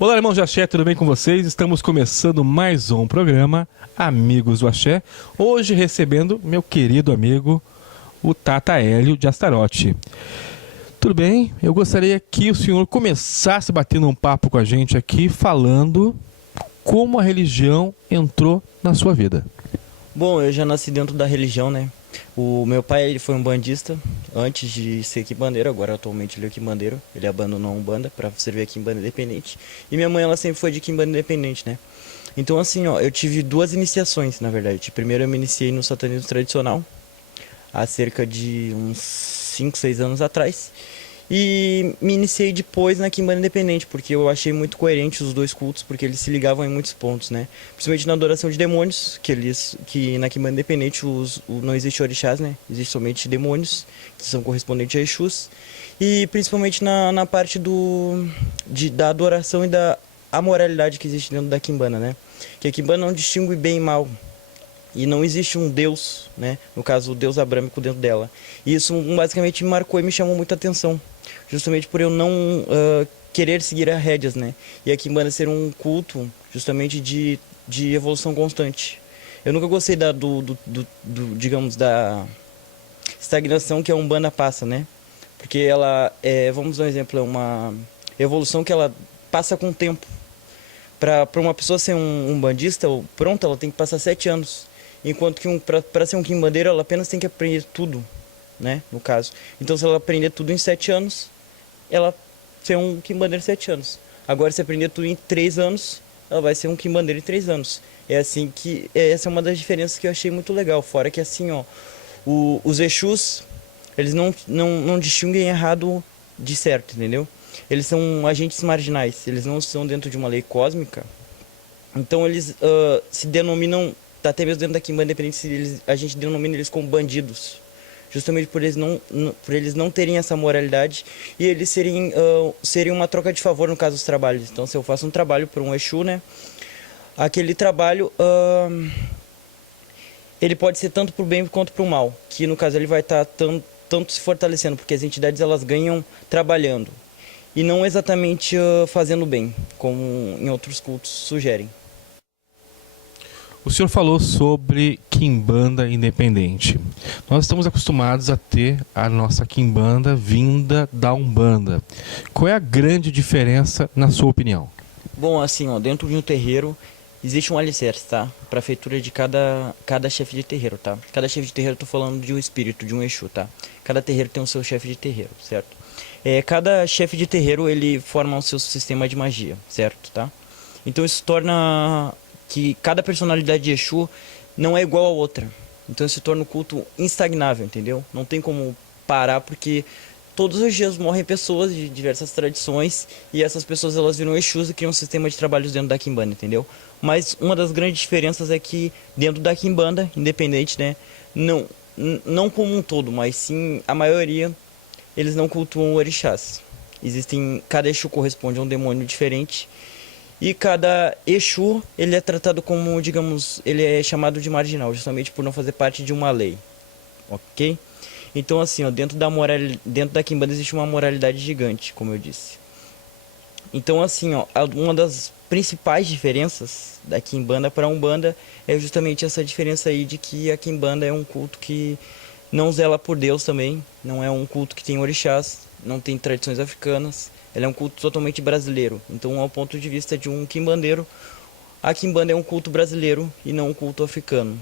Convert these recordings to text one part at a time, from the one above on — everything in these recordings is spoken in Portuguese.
Olá, irmãos de Axé, tudo bem com vocês? Estamos começando mais um programa Amigos do Axé. Hoje recebendo meu querido amigo, o Tata Hélio de Astarote. Tudo bem? Eu gostaria que o senhor começasse batendo um papo com a gente aqui, falando como a religião entrou na sua vida. Bom, eu já nasci dentro da religião, né? O meu pai, ele foi um bandista antes de ser quimbandeiro, agora atualmente ele é quimbandeiro. Ele abandonou a Umbanda para servir a quimbanda independente. E minha mãe, ela sempre foi de quimbanda independente, né? Então assim, ó, eu tive duas iniciações, na verdade. Primeiro eu me iniciei no satanismo tradicional, há cerca de uns 5, 6 anos atrás. E me iniciei depois na quimbanda independente, porque eu achei muito coerente os dois cultos, porque eles se ligavam em muitos pontos, né? Principalmente na adoração de demônios, que na quimbanda independente não existe orixás, né? Existe somente demônios, que são correspondentes a Exus. E principalmente na parte da adoração e da amoralidade que existe dentro da quimbanda, né? Que a quimbanda não distingue bem e mal. E não existe um Deus, né? No caso, o Deus abrâmico dentro dela. E isso basicamente me marcou e me chamou muita atenção. Justamente por eu não querer seguir as rédeas, né? E a Quimbanda ser um culto justamente de evolução constante. Eu nunca gostei digamos, da estagnação que a Umbanda passa, né? Porque ela, vamos dar um exemplo, é uma evolução que ela passa com o tempo. Para uma pessoa ser um bandista, pronto, ela tem que passar 7 anos. Enquanto que para ser um quimbandeiro, ela apenas tem que aprender tudo, né? No caso. Então, se ela aprender tudo em 7 anos, ela ser um quimbandeiro em 7 anos. Agora, se aprender tudo em 3 anos, ela vai ser um quimbandeiro em 3 anos. É assim que... Essa é uma das diferenças que eu achei muito legal. Fora que, assim, ó, os Exus, eles não distinguem errado de certo, entendeu? Eles são agentes marginais. Eles não estão dentro de uma lei cósmica. Então, eles se denominam... Até mesmo dentro da Quimbanda independente, a gente denomina eles como bandidos. Justamente por eles não terem essa moralidade e eles serem uma troca de favor no caso dos trabalhos. Então, se eu faço um trabalho para um Exu, né? Aquele trabalho, ele pode ser tanto para o bem quanto para o mal. Que no caso ele vai estar tanto se fortalecendo, porque as entidades elas ganham trabalhando. E não exatamente fazendo bem, como em outros cultos sugerem. O senhor falou sobre quimbanda independente. Nós estamos acostumados a ter a nossa quimbanda vinda da Umbanda. Qual é a grande diferença, na sua opinião? Bom, assim, ó, dentro de um terreiro existe um alicerce, tá? Pra feitura de cada chefe de terreiro, tá? Cada chefe de terreiro, eu tô falando de um espírito, de um Exu, tá? Cada terreiro tem o seu chefe de terreiro, certo? Cada chefe de terreiro, ele forma o seu sistema de magia, certo, tá? Então isso torna que cada personalidade de Exu não é igual a outra. Então isso se torna um culto instagnável, entendeu? Não tem como parar, porque todos os dias morrem pessoas de diversas tradições e essas pessoas elas viram Exus e criam um sistema de trabalhos dentro da Quimbanda, entendeu? Mas uma das grandes diferenças é que dentro da Quimbanda, independente, né? Não como um todo, mas sim a maioria, eles não cultuam orixás. Cada Exu corresponde a um demônio diferente. E cada Exu, ele é tratado como, digamos, ele é chamado de marginal, justamente por não fazer parte de uma lei, ok? Então, assim, ó, dentro da Quimbanda existe uma moralidade gigante, como eu disse. Então, assim, ó, uma das principais diferenças da Quimbanda para a Umbanda é justamente essa diferença aí de que a Quimbanda é um culto que não zela por Deus também, não é um culto que tem orixás, não tem tradições africanas. Ele é um culto totalmente brasileiro. Então, ao ponto de vista de um quimbandeiro, a quimbanda é um culto brasileiro e não um culto africano.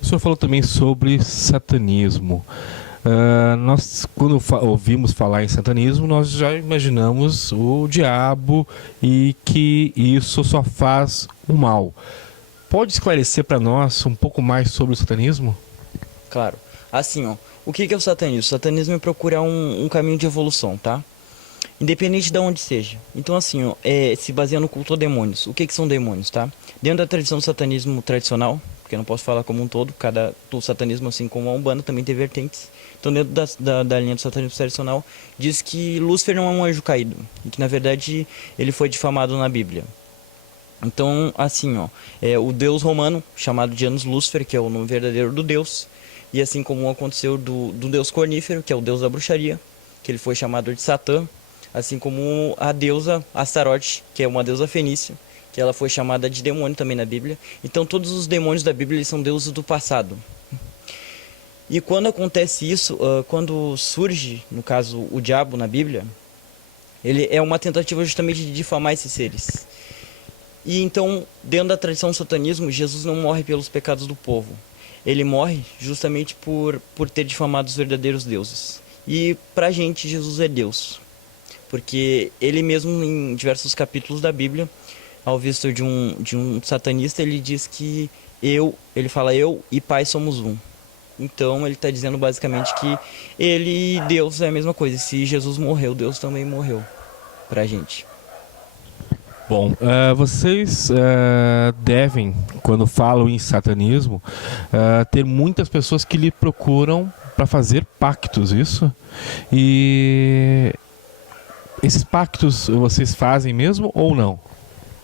O senhor falou também sobre satanismo. Nós, quando ouvimos falar em satanismo, nós já imaginamos o diabo e que isso só faz o mal. Pode esclarecer para nós um pouco mais sobre o satanismo? Claro. Assim, ó, o que é o satanismo? O satanismo é procurar um caminho de evolução, tá? Independente de onde seja. Então, assim, ó, se baseia no culto a demônios. O que são demônios, tá? Dentro da tradição do satanismo tradicional, porque eu não posso falar como um todo, o satanismo, assim como a Umbanda, também tem vertentes. Então, dentro da linha do satanismo tradicional, diz que Lúcifer não é um anjo caído, e que, na verdade, ele foi difamado na Bíblia. Então, assim, ó, o deus romano, chamado de Janus Lúcifer, que é o nome verdadeiro do deus, e assim como aconteceu do deus cornífero, que é o deus da bruxaria, que ele foi chamado de Satã. Assim como a deusa Astarote, que é uma deusa fenícia, que ela foi chamada de demônio também na Bíblia. Então todos os demônios da Bíblia eles são deuses do passado. E quando acontece isso, quando surge, no caso, o diabo na Bíblia, ele é uma tentativa justamente de difamar esses seres. E então, dentro da tradição do satanismo, Jesus não morre pelos pecados do povo. Ele morre justamente por ter difamado os verdadeiros deuses. E pra gente, Jesus é Deus. Porque ele mesmo, em diversos capítulos da Bíblia, ao visto de um satanista, ele diz que ele fala eu e Pai somos um. Então ele está dizendo basicamente que ele e Deus é a mesma coisa. Se Jesus morreu, Deus também morreu pra gente. Bom, vocês devem, quando falam em satanismo, ter muitas pessoas que lhe procuram para fazer pactos, isso? E esses pactos vocês fazem mesmo ou não?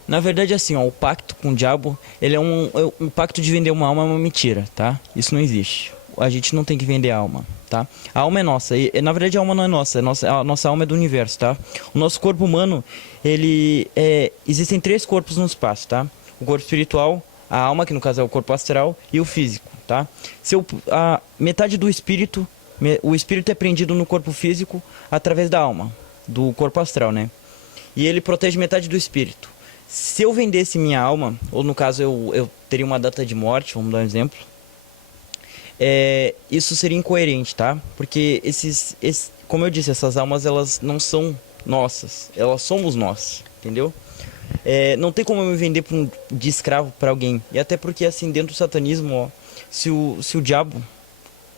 Na verdade, assim, o pacto com o diabo, ele é um pacto de vender uma alma, é uma mentira, tá? Isso não existe. A gente não tem que vender a alma, tá? A alma é nossa. E, na verdade, a alma não é nossa. A nossa alma é do universo, tá? O nosso corpo humano, existem 3 corpos no espaço, tá? O corpo espiritual, a alma, que no caso é o corpo astral, e o físico, tá? A metade do espírito, o espírito é prendido no corpo físico através da alma, do corpo astral, né? E ele protege metade do espírito. Se eu vendesse minha alma, ou no caso eu teria uma data de morte, vamos dar um exemplo, isso seria incoerente, tá? Porque como eu disse, essas almas elas não são nossas, elas somos nós, entendeu? Não tem como eu me vender de escravo para alguém. E até porque assim, dentro do satanismo, ó, se o diabo,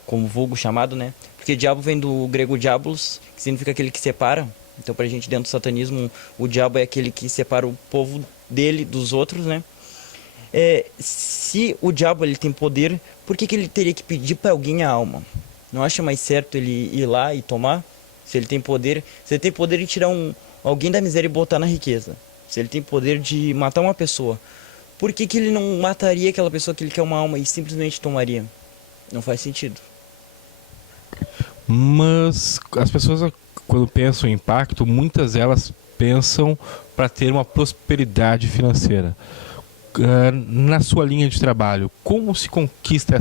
como vulgo chamado, né? Porque diabo vem do grego diabolos, que significa aquele que separa. Então pra gente dentro do satanismo, o diabo é aquele que separa o povo dele dos outros, né? Se o diabo ele tem poder, por que ele teria que pedir para alguém a alma? Não acha mais certo ele ir lá e tomar? Se ele tem poder de tirar alguém da miséria e botar na riqueza. Se ele tem poder de matar uma pessoa, por que ele não mataria aquela pessoa que ele quer uma alma e simplesmente tomaria? Não faz sentido. Mas as pessoas, quando pensam em pacto, muitas delas pensam para ter uma prosperidade financeira. Na sua linha de trabalho, como se conquista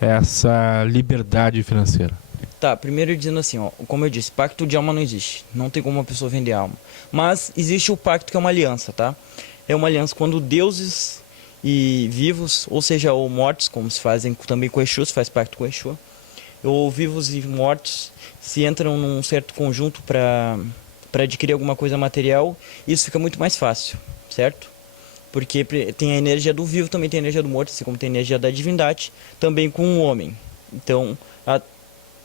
essa liberdade financeira? Tá, primeiro dizendo assim, ó, como eu disse, pacto de alma não existe. Não tem como uma pessoa vender alma. Mas existe o pacto que é uma aliança, tá? É uma aliança quando deuses e vivos, ou seja, ou mortos, como se fazem também com Exu, se faz pacto com Exu, ou vivos e mortos, se entram num certo conjunto para adquirir alguma coisa material, isso fica muito mais fácil, certo? Porque tem a energia do vivo, também tem a energia do morto, assim como tem a energia da divindade, também com o homem. Então,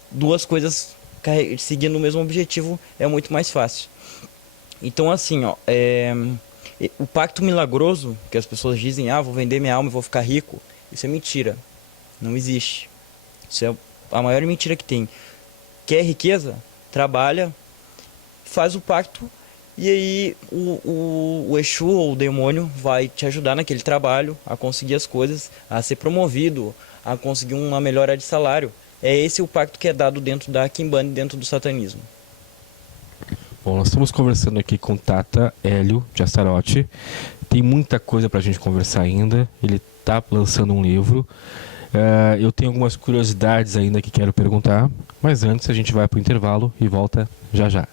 duas coisas seguindo o mesmo objetivo é muito mais fácil. Então, assim, ó, o pacto milagroso, que as pessoas dizem, vou vender minha alma e vou ficar rico, isso é mentira. Não existe. Isso é a maior mentira que tem. Quer riqueza? Trabalha, faz o pacto, e aí o Exu ou o demônio vai te ajudar naquele trabalho a conseguir as coisas, a ser promovido, a conseguir uma melhora de salário. É esse o pacto que é dado dentro da Quimbanda e dentro do satanismo. Bom, nós estamos conversando aqui com Tata Hélio de Astarote. Tem muita coisa para a gente conversar ainda. Ele está lançando um livro. Eu tenho algumas curiosidades ainda que quero perguntar, mas antes a gente vai para o intervalo e volta já já.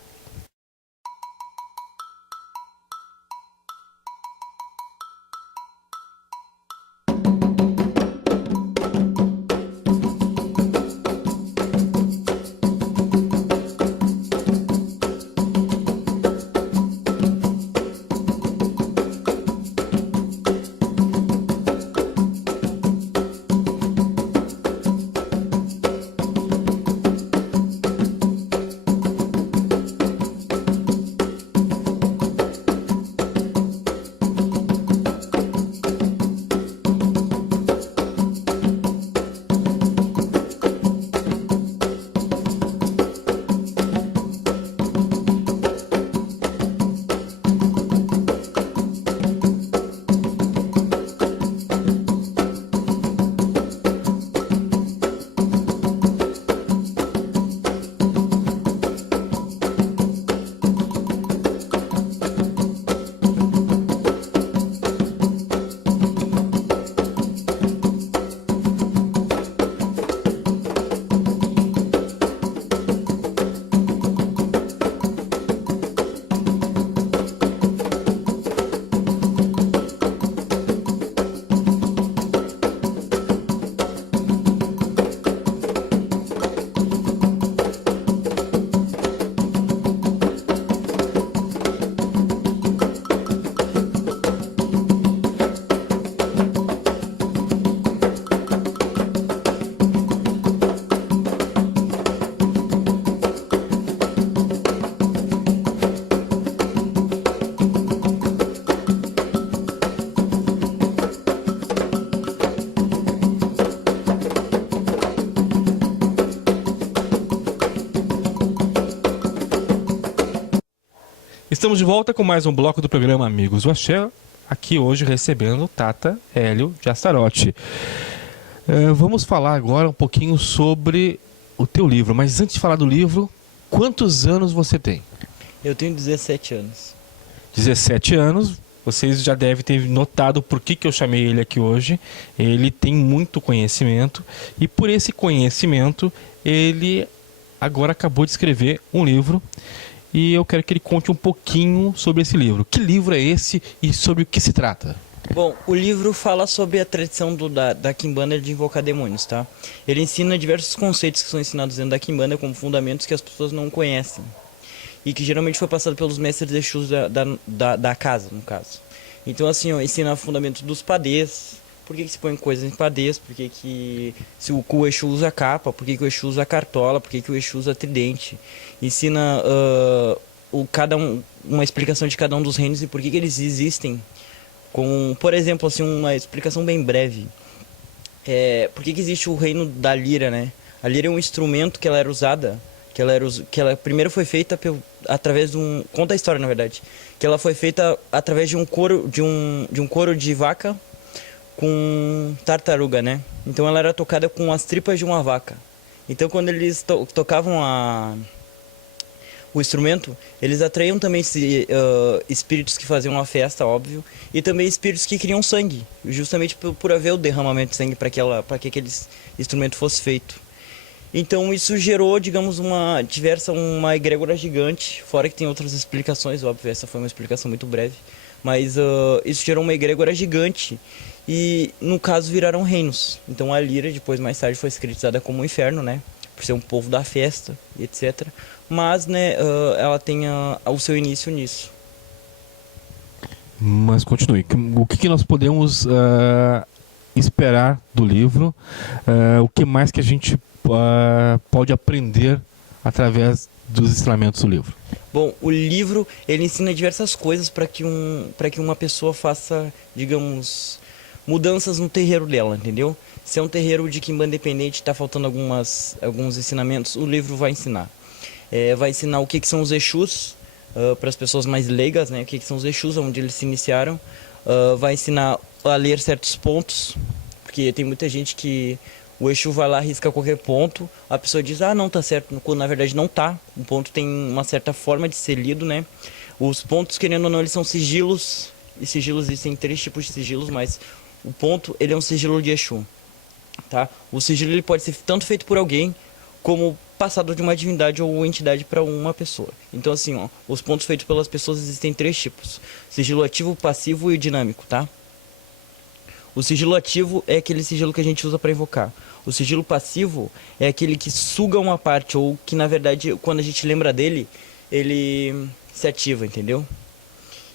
Estamos de volta com mais um bloco do programa Amigos do Axé, aqui hoje recebendo o Tata Hélio de Astaroth. Vamos falar agora um pouquinho sobre o teu livro, mas antes de falar do livro, quantos anos você tem? Eu tenho 17 anos. 17 anos, vocês já devem ter notado por que eu chamei ele aqui hoje. Ele tem muito conhecimento e por esse conhecimento ele agora acabou de escrever um livro e eu quero que ele conte um pouquinho sobre esse livro. Que livro é esse e sobre o que se trata? Bom, o livro fala sobre a tradição da Quimbanda de invocar demônios, tá? Ele ensina diversos conceitos que são ensinados dentro da Quimbanda como fundamentos que as pessoas não conhecem. E que geralmente foi passado pelos mestres Exus da casa, no caso. Então, assim, ó, ensina fundamentos dos padês, por que se põe coisas em padês, por que se o Exu usa capa, por que o Exu usa cartola, por que o Exu usa tridente. Ensina uma explicação de cada um dos reinos e por que eles existem. Com, por exemplo, assim, uma explicação bem breve. Por que existe o reino da lira, né? A lira é um instrumento que ela era usada, que ela primeiro foi feita através de um... Conta a história, na verdade. Que ela foi feita através de um couro de vaca com tartaruga, né? Então ela era tocada com as tripas de uma vaca. Então quando eles tocavam o instrumento, eles atraíam também espíritos que faziam uma festa, óbvio, e também espíritos que queriam sangue, justamente por haver o derramamento de sangue para que aquele instrumento fosse feito. Então isso gerou, digamos, uma egrégora gigante, fora que tem outras explicações, óbvio, essa foi uma explicação muito breve, mas isso gerou uma egrégora gigante e, no caso, viraram reinos. Então a Lira, depois, mais tarde, foi escritizada como um inferno, né, por ser um povo da festa, e etc. Mas, né, ela tem o seu início nisso. Mas continue. O que nós podemos esperar do livro? O que mais que a gente pode aprender através dos ensinamentos do livro? Bom, o livro ele ensina diversas coisas para que uma pessoa faça, digamos, mudanças no terreiro dela, entendeu? Se é um terreiro de Quimbanda independente, está faltando alguns ensinamentos, o livro vai ensinar. Vai ensinar o que são os Exus, para as pessoas mais leigas, né? O que são os Exus, onde eles se iniciaram. Vai ensinar a ler certos pontos, porque tem muita gente que o Exu vai lá, risca qualquer ponto, a pessoa diz, não tá certo, quando na verdade não tá. O ponto tem uma certa forma de ser lido, né? Os pontos, querendo ou não, eles são sigilos, e sigilos existem 3 tipos de sigilos, mas o ponto, ele é um sigilo de Exu, tá? O sigilo ele pode ser tanto feito por alguém, como passado de uma divindade ou entidade para uma pessoa. Então assim, ó, os pontos feitos pelas pessoas existem 3 tipos: sigilo ativo, passivo e dinâmico, tá? O sigilo ativo é aquele sigilo que a gente usa para invocar. O sigilo passivo é aquele que suga uma parte, ou que na verdade, quando a gente lembra dele, ele se ativa, entendeu?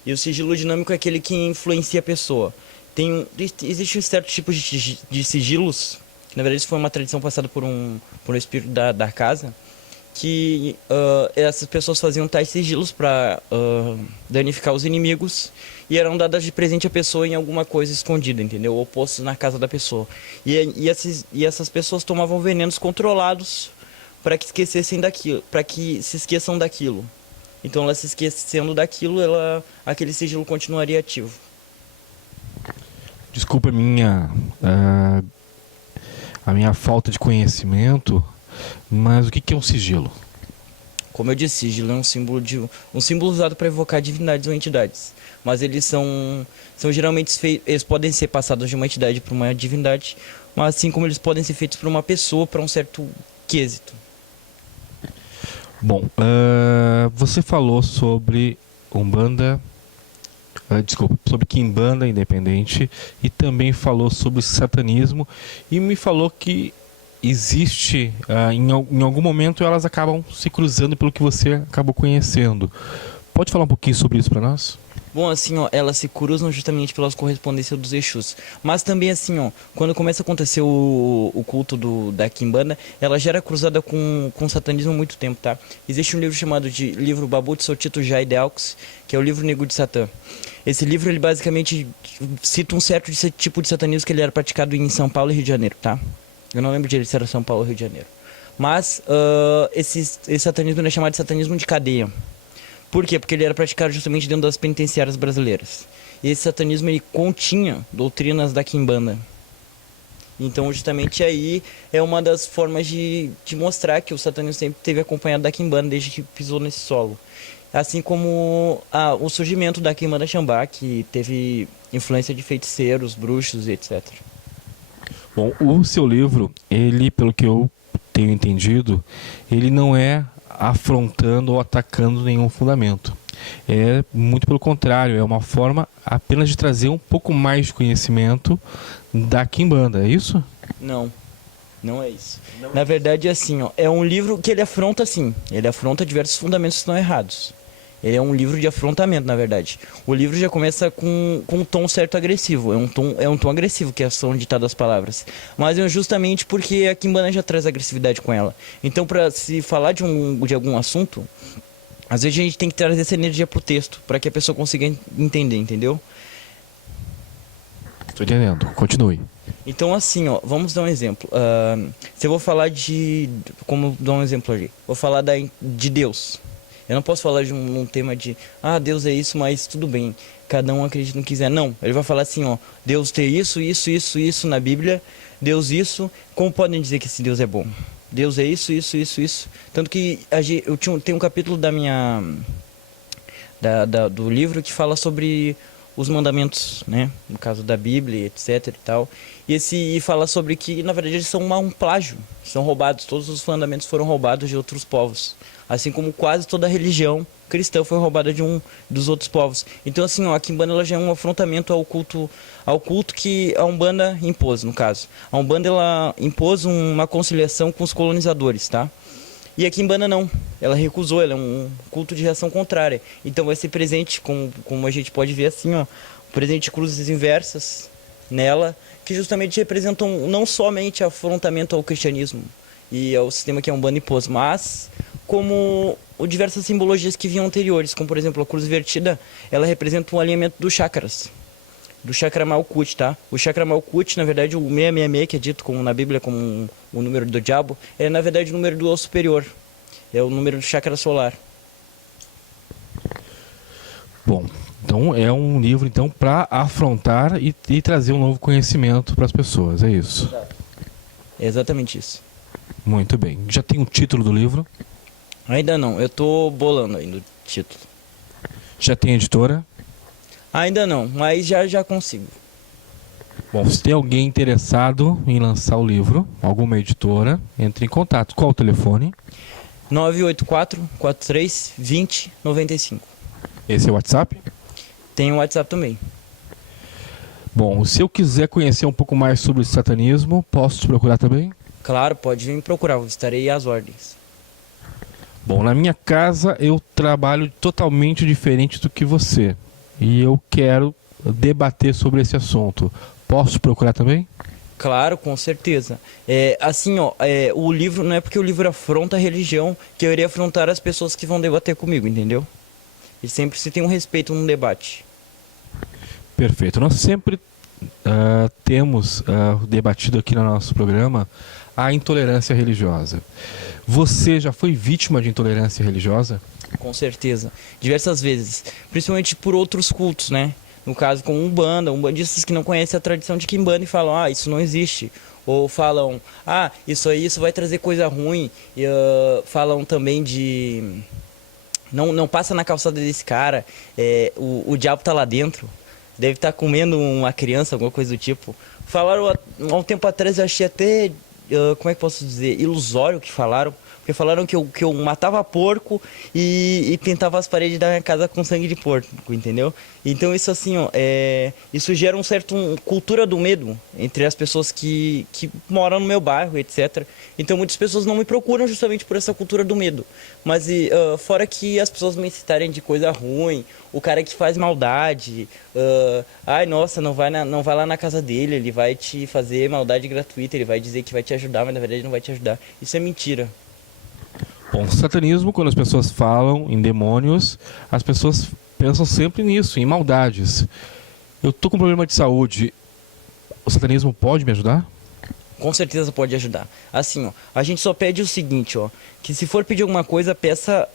E o sigilo dinâmico é aquele que influencia a pessoa. Existe um certo tipo de sigilos, que na verdade isso foi uma tradição passada por um espírito da casa, que essas pessoas faziam tais sigilos para danificar os inimigos e eram dadas de presente à pessoa em alguma coisa escondida, entendeu? Ou postos na casa da pessoa. E essas pessoas tomavam venenos controlados para que esquecessem daquilo, para que se esqueçam daquilo. Então, ela se esquecendo daquilo, aquele sigilo continuaria ativo. Desculpa a minha falta de conhecimento, mas o que é um sigilo? Como eu disse, sigilo é um símbolo usado para evocar divindades ou entidades. Mas eles são geralmente feitos, eles podem ser passados de uma entidade para uma divindade, mas assim como eles podem ser feitos por uma pessoa para um certo quesito. Bom, você falou sobre Umbanda, sobre Quimbanda independente, e também falou sobre satanismo, e me falou que existe, em algum momento elas acabam se cruzando pelo que você acabou conhecendo. Pode falar um pouquinho sobre isso para nós? Bom, assim, ó, elas se cruzam justamente pelas correspondências dos Exus. Mas também, assim, ó, quando começa a acontecer o culto da Quimbanda, ela já era cruzada com o satanismo há muito tempo, tá? Existe um livro chamado de livro Babu de Sotito Jai de Alks, que é o livro Nego de Satã. Esse livro, ele basicamente cita um certo tipo de satanismo que ele era praticado em São Paulo e Rio de Janeiro, tá? Eu não lembro de se era São Paulo ou Rio de Janeiro. Mas esse satanismo é chamado de satanismo de cadeia. Por quê? Porque ele era praticado justamente dentro das penitenciárias brasileiras. E esse satanismo ele continha doutrinas da Quimbanda. Então, justamente aí é uma das formas de mostrar que o satanismo sempre esteve acompanhado da Quimbanda desde que pisou nesse solo. Assim como o surgimento da Quimbanda Xambá, que teve influência de feiticeiros, bruxos e etc. Bom, o seu livro, ele, pelo que eu tenho entendido, ele não é afrontando ou atacando nenhum fundamento. É muito pelo contrário, é uma forma apenas de trazer um pouco mais de conhecimento da Quimbanda, é isso? Não, não é isso. Na verdade, é assim, ó, é um livro que ele afronta, sim, ele afronta diversos fundamentos que estão errados. Ele é um livro de afrontamento, na verdade. O livro já começa com um tom certo agressivo. É um tom agressivo que são ditadas as palavras. Mas é justamente porque a Quimbanda já traz agressividade com ela. Então, para se falar de algum assunto, às vezes a gente tem que trazer essa energia pro texto, para que a pessoa consiga entender, entendeu? Estou entendendo. Continue. Então, assim, ó, vamos dar um exemplo. Se eu vou falar como dar um exemplo ali. Vou falar de Deus. Eu não posso falar de um tema de, Deus é isso, mas tudo bem, cada um acredita no que quiser. Não, ele vai falar assim, ó, Deus tem isso na Bíblia, Deus isso, como podem dizer que esse Deus é bom? Deus é isso. Tanto que tem um capítulo do livro que fala sobre os mandamentos, né? No caso da Bíblia, etc e tal. E fala sobre que, na verdade, eles são um plágio, são roubados, todos os mandamentos foram roubados de outros povos. Assim como quase toda a religião cristã foi roubada dos outros povos. Então, assim, ó, a Quimbanda ela já é um afrontamento ao culto que a Umbanda impôs, no caso. A Umbanda ela impôs uma conciliação com os colonizadores, tá? E a Quimbanda não, ela recusou, ela é um culto de reação contrária. Então vai ser presente, como a gente pode ver assim, ó, presente de cruzes inversas nela, que justamente representam não somente afrontamento ao cristianismo e ao sistema que a Umbanda impôs, mas como diversas simbologias que vinham anteriores, como por exemplo a cruz invertida, ela representa um alinhamento dos chakras, do chakra Malkuth, tá? O chakra Malkuth, na verdade, o 666, que é dito na Bíblia como o número do diabo, é na verdade o número do eu superior, é o número do chakra solar. Bom, então é um livro então para afrontar e trazer um novo conhecimento para as pessoas, é isso? Exato. É exatamente isso. Muito bem. Já tem o título do livro? Ainda não, eu tô bolando ainda o título. Já tem editora? Ainda não, mas já consigo. Bom, se tem alguém interessado em lançar o livro, alguma editora, entre em contato. Qual o telefone? 984-43-20-95. Esse é o WhatsApp? Tem o WhatsApp também. Bom, se eu quiser conhecer um pouco mais sobre o satanismo, posso te procurar também? Claro, pode vir me procurar, eu estarei às ordens. Bom, na minha casa eu trabalho totalmente diferente do que você. E eu quero debater sobre esse assunto. Posso procurar também? Claro, com certeza. Assim, ó, o livro, não é porque o livro afronta a religião que eu irei afrontar as pessoas que vão debater comigo, entendeu? E sempre se tem um respeito num debate. Perfeito. Nós sempre temos debatido aqui no nosso programa a intolerância religiosa. Você já foi vítima de intolerância religiosa? Com certeza. Diversas vezes. Principalmente por outros cultos, né? No caso, com umbandistas que não conhecem a tradição de Quimbanda e falam, isso não existe. Ou falam, isso vai trazer coisa ruim. E falam também de... Não passa na calçada desse cara. O diabo tá lá dentro. Deve estar comendo uma criança, alguma coisa do tipo. Falaram há um tempo atrás, eu achei até... como é que posso dizer? Ilusório que falaram. Porque falaram que eu matava porco e pintava as paredes da minha casa com sangue de porco, entendeu? Então isso assim, ó, isso gera um certo cultura do medo entre as pessoas que moram no meu bairro, etc. Então muitas pessoas não me procuram justamente por essa cultura do medo. Mas fora que as pessoas me incitarem de coisa ruim, o cara que faz maldade, nossa, não vai lá na casa dele, ele vai te fazer maldade gratuita, ele vai dizer que vai te ajudar, mas na verdade não vai te ajudar. Isso é mentira. Bom, satanismo, quando as pessoas falam em demônios, as pessoas pensam sempre nisso, em maldades. Eu tô com um problema de saúde, o satanismo pode me ajudar? Com certeza pode ajudar. Assim, ó, a gente só pede o seguinte, ó, que se for pedir alguma coisa, peça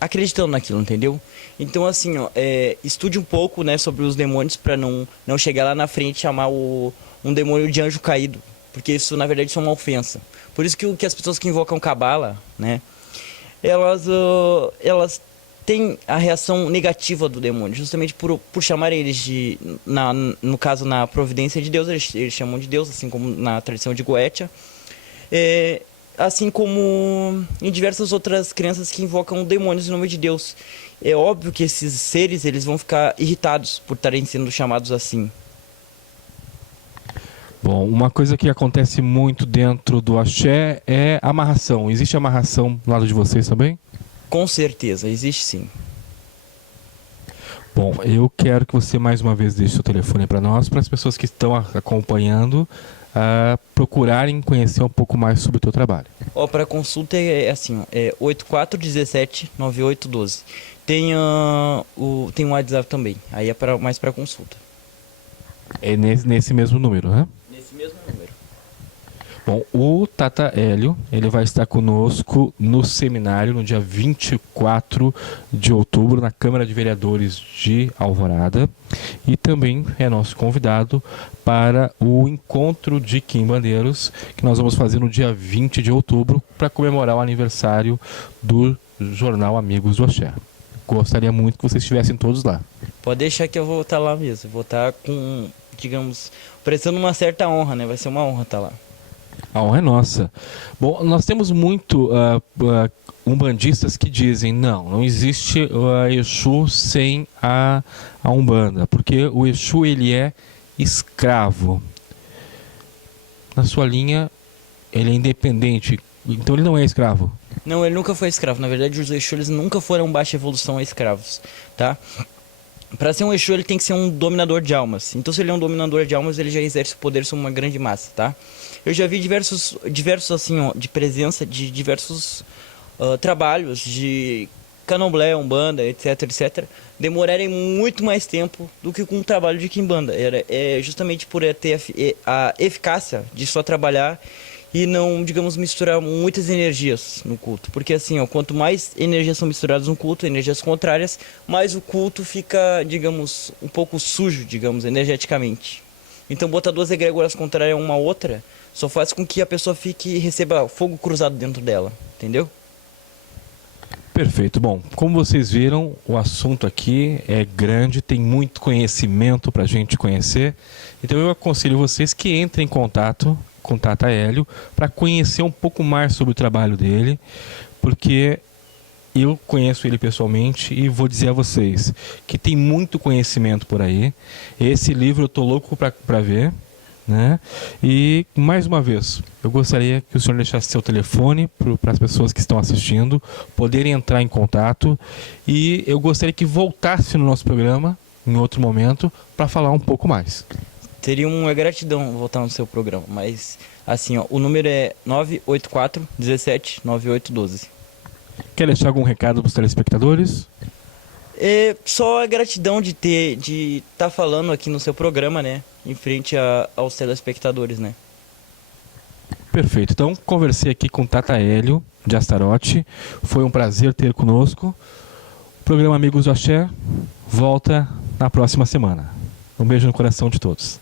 acreditando naquilo, entendeu? Então, assim, ó, estude um pouco, né, sobre os demônios para não chegar lá na frente e chamar um demônio de anjo caído, porque isso, na verdade, é uma ofensa. Por isso que as pessoas que invocam cabala, né, elas têm a reação negativa do demônio, justamente por chamarem eles de, no caso, na providência de Deus, eles chamam de Deus, assim como na tradição de Goetia, assim como em diversas outras crenças que invocam demônios em nome de Deus. É óbvio que esses seres eles vão ficar irritados por estarem sendo chamados assim. Bom, uma coisa que acontece muito dentro do axé é amarração. Existe amarração do lado de vocês também? Com certeza, existe sim. Bom, eu quero que você mais uma vez deixe seu telefone para nós, para as pessoas que estão acompanhando procurarem conhecer um pouco mais sobre o teu trabalho. Para consulta é assim, é 8417-9812. Tem um WhatsApp também, aí é mais para consulta. É nesse mesmo número, né? Nesse mesmo número. Bom, o Tata Hélio, ele vai estar conosco no seminário no dia 24 de outubro, na Câmara de Vereadores de Alvorada. E também é nosso convidado para o encontro de quimbandeiros, que nós vamos fazer no dia 20 de outubro, para comemorar o aniversário do jornal Amigos do Axé. Gostaria muito que vocês estivessem todos lá. Pode deixar que eu vou estar lá mesmo. Vou estar com, digamos, prestando uma certa honra, né? Vai ser uma honra estar lá. A honra é nossa. Bom, nós temos muito umbandistas que dizem não existe Exu sem a Umbanda, porque o Exu ele é escravo. Na sua linha, ele é independente, então ele não é escravo. Não, ele nunca foi escravo. Na verdade, os Exu eles nunca foram baixa evolução a escravos, tá? Para ser um Exu, ele tem que ser um dominador de almas. Então, se ele é um dominador de almas, ele já exerce o poder sobre uma grande massa, tá? Eu já vi diversos assim, ó, de presença de diversos trabalhos de candomblé, umbanda, etc, demorarem muito mais tempo do que com o trabalho de quimbanda. É justamente por ter a eficácia de só trabalhar e não, digamos, misturar muitas energias no culto. Porque assim, ó, quanto mais energias são misturadas no culto, energias contrárias, mais o culto fica, digamos, um pouco sujo, digamos, energeticamente. Então botar duas egrégoras contrárias uma à outra só faz com que a pessoa receba fogo cruzado dentro dela, entendeu? Perfeito. Bom, como vocês viram, o assunto aqui é grande, tem muito conhecimento para a gente conhecer. Então eu aconselho vocês que entrem em contato com o Tata Hélio para conhecer um pouco mais sobre o trabalho dele, porque eu conheço ele pessoalmente e vou dizer a vocês que tem muito conhecimento por aí. Esse livro eu tô louco para ver, né? E mais uma vez, eu gostaria que o senhor deixasse seu telefone para as pessoas que estão assistindo poderem entrar em contato, e eu gostaria que voltasse no nosso programa em outro momento para falar um pouco mais. Teria uma gratidão voltar no seu programa, mas assim, ó, o número é 984 17 9812. Quer deixar algum recado para os telespectadores? Só a gratidão de estar falando aqui no seu programa, né, em frente aos telespectadores, né. Perfeito. Então, conversei aqui com Tata Hélio de Astaroth. Foi um prazer ter conosco. O programa Amigos do Axé volta na próxima semana. Um beijo no coração de todos.